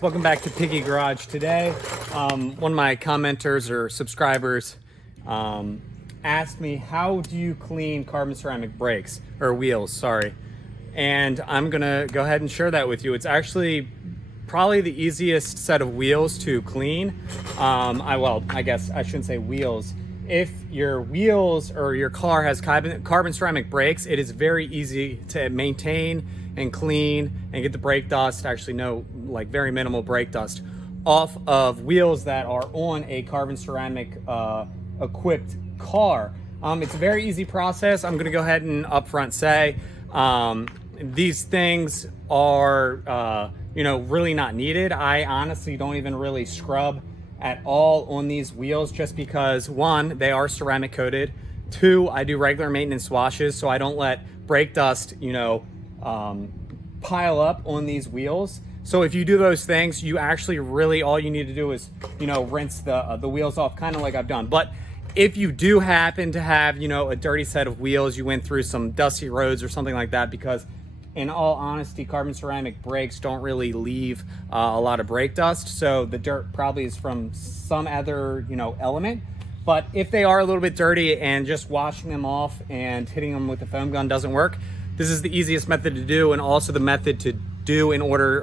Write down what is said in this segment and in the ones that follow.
guys, welcome back to Piggy Garage. Today, one of my commenters or subscribers asked me, how do you clean carbon ceramic brakes, or wheels, sorry. And I'm gonna go ahead and share that with you. It's actually probably the easiest set of wheels to clean. I guess I shouldn't say wheels. If your wheels or your car has carbon ceramic brakes, it is very easy to maintain and clean and get the brake dust, actually no, like very minimal brake dust, off of wheels that are on a carbon ceramic equipped car. It's a very easy process. I'm gonna go ahead and upfront say, these things are really not needed. I honestly don't even really scrub at all on these wheels, just because one, they are ceramic coated. Two, I do regular maintenance washes, so I don't let brake dust, pile up on these wheels. So if you do those things, you actually really, all you need to do is, rinse the wheels off, kind of like I've done. But if you do happen to have, a dirty set of wheels, you went through some dusty roads or something like that, because in all honesty, carbon ceramic brakes don't really leave a lot of brake dust. So the dirt probably is from some other, element. But if they are a little bit dirty and just washing them off and hitting them with a foam gun doesn't work, this is the easiest method to do, and also the method to do in order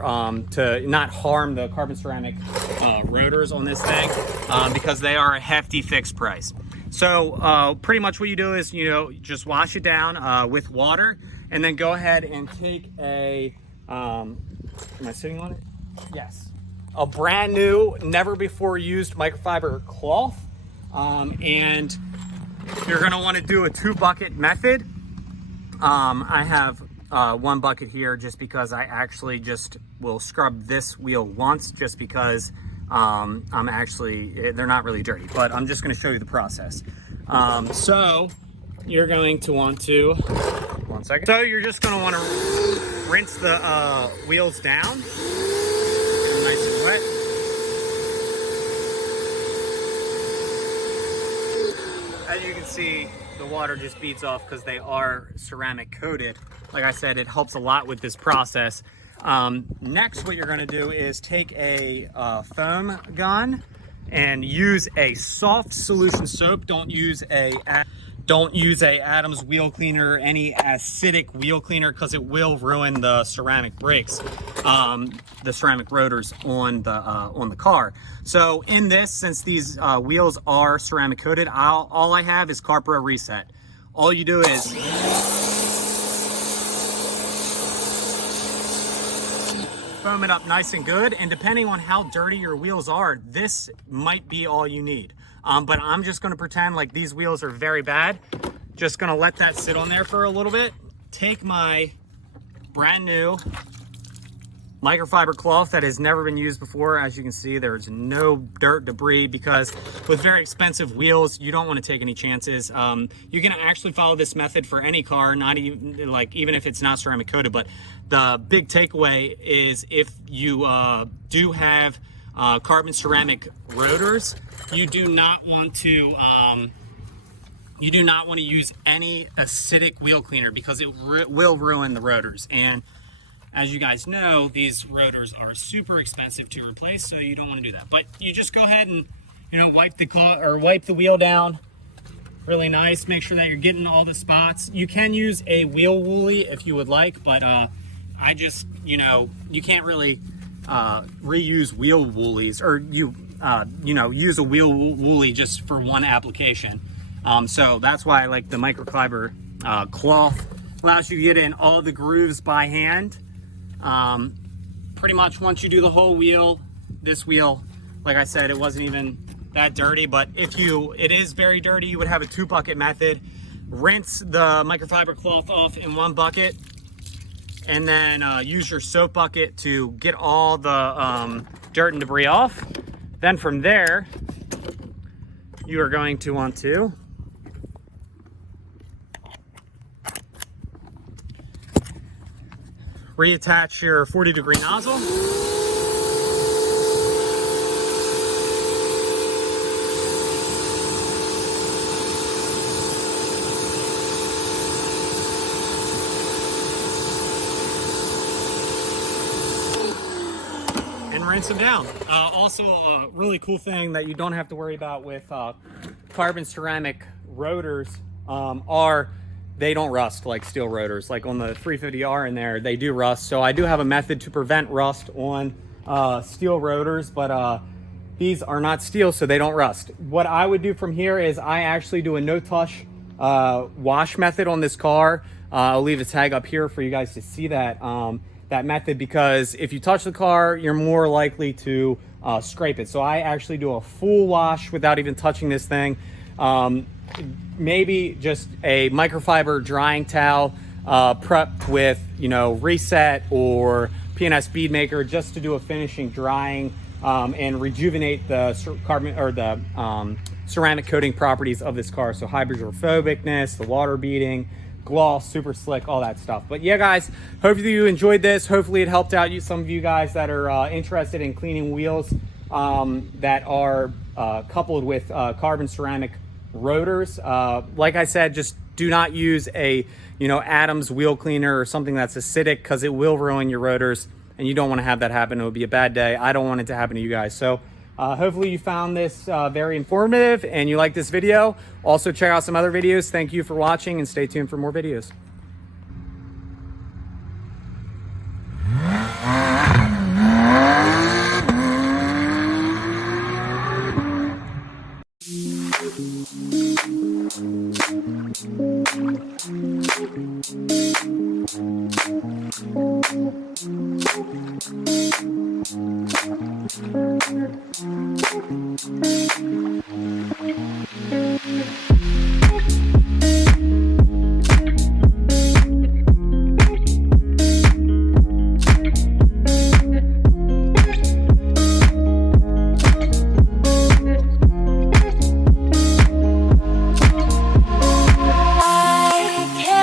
to not harm the carbon ceramic rotors on this thing, because they are a hefty fixed price. So pretty much what you do is, just wash it down with water, and then go ahead and take a, am I sitting on it? Yes. A brand new, never before used microfiber cloth. And you're gonna wanna do a 2-bucket method. I have one bucket here just because I actually just will scrub this wheel once, just because they're not really dirty, but I'm just gonna show you the process. So you're going to want to, one second. So you're just gonna wanna rinse the wheels down, get them nice and wet. As you can see, the water just beads off because they are ceramic coated. Like I said, it helps a lot with this process. Next, what you're gonna do is take a foam gun and use a soft solution soap. Don't use a Adams wheel cleaner or any acidic wheel cleaner, because it will ruin the ceramic brakes, the ceramic rotors on the car. So in this, since these wheels are ceramic coated, all I have is Carpro Reset. All you do is foam it up nice and good, and depending on how dirty your wheels are, this might be all you need. But I'm just gonna pretend like these wheels are very bad. Just gonna let that sit on there for a little bit. Take my brand new microfiber cloth that has never been used before. As you can see, there's no dirt, debris, because with very expensive wheels, you don't want to take any chances. You can actually follow this method for any car, not even if it's not ceramic coated. But the big takeaway is, if you do have carbon ceramic rotors, you do not want to use any acidic wheel cleaner, because it will ruin the rotors. And as you guys know, these rotors are super expensive to replace, so you don't want to do that. But you just go ahead and wipe the wheel down really nice. Make sure that you're getting all the spots. You can use a wheel woolly if you would like, but I just you can't really reuse wheel woolies, or use a wheel woolly just for one application. So that's why I like the microfiber cloth. Allows you to get in all the grooves by hand. Pretty much once you do the whole wheel, this wheel, like I said, it wasn't even that dirty, but if it is very dirty, you would have a 2-bucket method. Rinse the microfiber cloth off in 1 bucket, and then use your soap bucket to get all the dirt and debris off. Then from there, you are going to want to reattach your 40-degree nozzle. rinse them down. Also, a really cool thing that you don't have to worry about with carbon ceramic rotors are they don't rust like steel rotors. Like on the 350R in there, they do rust. So I do have a method to prevent rust on steel rotors, but these are not steel, so they don't rust. What I would do from here is I actually do a no-touch wash method on this car. I'll leave a tag up here for you guys to see that that method, because if you touch the car, you're more likely to scrape it. So I actually do a full wash without even touching this thing. Maybe just a microfiber drying towel prepped with, you know, Reset or P&S Bead Maker, just to do a finishing drying and rejuvenate the carbon or the ceramic coating properties of this car. So hydrophobicness, the water beading, gloss, super slick, all that stuff. But yeah, guys, hopefully you enjoyed this. Hopefully it helped out some of you guys that are interested in cleaning wheels that are coupled with carbon ceramic rotors. Like I said, just do not use a, you know, Adams wheel cleaner or something that's acidic, because it will ruin your rotors, and you don't want to have that happen. It would be a bad day. I don't want it to happen to you guys. So hopefully you found this very informative and you like this video. Also check out some other videos. Thank you for watching, and stay tuned for more videos.